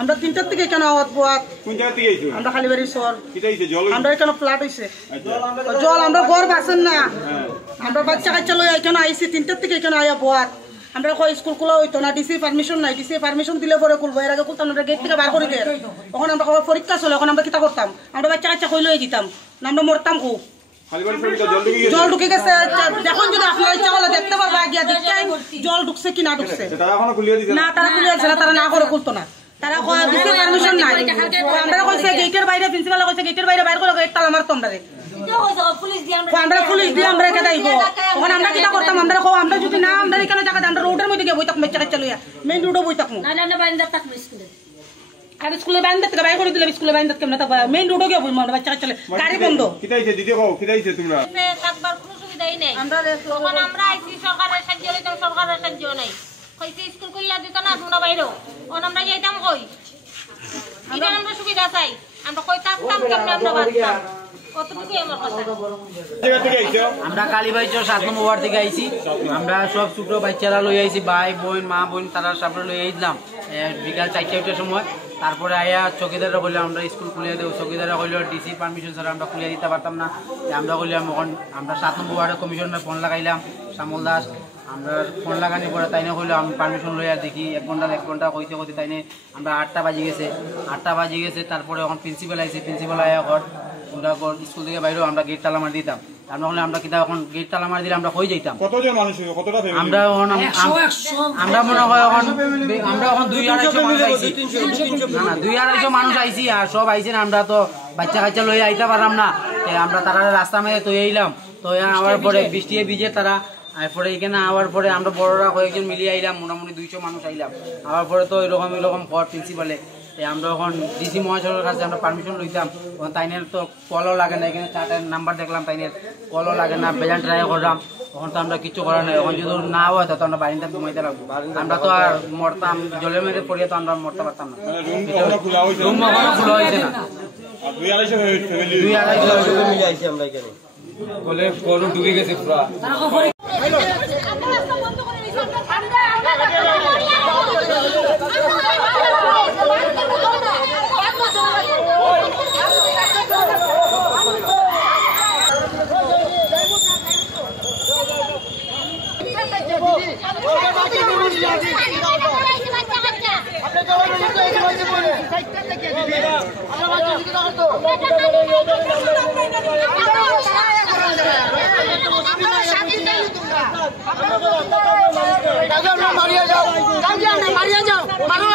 আমরা তিনটার থেকে কেন আমরা খালি বাড়ি শহর আমরা এখানে ফ্ল্যাট হয়েছে জল আমরা ঘর বাসেন না আমরা বাচ্চা কাচ্চা লই এখানে আইসি তিনটার থেকে এখানে আয়া বোয়াত আমরা স্কুল খোলা হইতো না ডিসি পারমিশন নাই ডিসি পারমিশন দিলে পরে খুলবো এর আগে খুলতাম আমরা গেট থেকে বার করে দেয় তখন আমরা পরীক্ষা চলে এখন আমরা কিতা করতাম আমরা বাচ্চা কাচ্চা কই লই দিতাম না আমরা মরতাম খুব জল ঢুকে গেছে দেখুন যদি আপনারা ইচ্ছা করলে দেখতে পারবা গিয়া দেখতে জল ঢুকছে কি না ঢুকছে না তারা খুলে যাচ্ছে না তারা না করে খুলতো না তারা পারমিশন নাই আমরা কইছে গেটের বাইরে প্রিন্সিপাল কইছে গেটের বাইরে বাইরে করে গেট তালা মারতো আমরা আমরা পুলিশ দিয়ে আমরা এখানে আইবো তখন আমরা কিটা করতাম আমরা যদি না আমরা এখানে জায়গা আমরা রোডের মধ্যে গিয়ে বইতাম বাচ্চা কাচ্চা লইয়া মেইন রোডে বইতাম আর স্কুলে বাইন্দা থেকে বাইরে করে দিলে স্কুলে বাইন্দা কেমন তা মেইন রোডে গিয়ে বইমা বাচ্চা কাচ্চা গাড়ি বন্ধ কিটাইছে দিদি কও কিটাইছে তোমরা থাকবার কোনো সুবিধাই নাই তখন আমরা আইছি সরকারের সাহায্য লইতাম সরকারের সাহায্য নাই কইছে স্কুল কইলা দিত না তোমরা বাইরেও ওন আমরা যাইতাম কই এটা আমরা সুবিধা চাই আমরা কই থাকতাম কেমনে আমরা বাঁচতাম কতটুকুই আমার কথা আমরা কালীবাইচর 7 নম্বর ওয়ার্ড থেকে আইছি আমরা সব ছোট বাচ্চারা লই আইছি ভাই বোন মা বোন তারা সব লই আইলাম বিকাল 4টার সময় তারপরে আয়া চৌকিদাররা বললাম আমরা স্কুল খুলে দেব চৌকিদাররা কইলো ডিসি পারমিশন ছাড়া আমরা খুলে দিতে পারতাম না আমরা কইলাম এখন আমরা 7 নম্বর ওয়ার্ডের কমিশনার ফোন লাগাইলাম শ্যামল দাস আমরা ফোন লাগানোর পরে তাইনে কইলো আমি পারমিশন লইয়া দেখি 1 ঘন্টা কইতে কইতে তাইনে আমরা 8টা বাজে গেছে তারপরে এখন প্রিন্সিপাল আইছে প্রিন্সিপাল আয়া ঘর আমরা স্কুল থেকে বাইরেও আমরা গেট তালা মার দিতাম আমরা হলে আমরা কিতা এখন গেট তালা মার দিলে আমরা হয়ে যাইতাম কতজন মানুষ কতটা ফ্যামিলি আমরা মনে হয় এখন আমরা এখন 2-250 মানুষ আইছি না 2-250 মানুষ আইছি আর সব আইছেন আমরা তো বাচ্চা কাচ্চা লই আইতে পারলাম না আমরা তারা রাস্তা মেয়ে তো এইলাম তো আওয়ার পরে বৃষ্টি ভিজে তারা এরপরে এখানে আওয়ার পরে আমরা বড়রা কয়েকজন মিলিয়ে আইলাম মোটামুটি 200 মানুষ আইলাম আওয়ার পরে তো এরকম ঘর প্রিন্সিপালে আমরা এখন ডিসি মহাশয়ের কাছে আমরা পারমিশন লইতাম তাইনের তো কলও লাগে না এখানে 4টা নাম্বার দেখলাম তাইনের কলও লাগে না বেজান ট্রাই করলাম তখন তো আমরা কিছু করার নাই এখন যদি না হয় তো আমরা বাড়িতে ঘুমাইতে লাগবো আমরা তো আর মরতাম জলের মধ্যে পড়িয়ে তো আমরা মরতে পারতাম না রুম খোলা হয়েছে না 2-250 মিলে আইছি আমরা এখানে বলে গরু ডুবে গেছে পুরা মারিয়া যাও মারো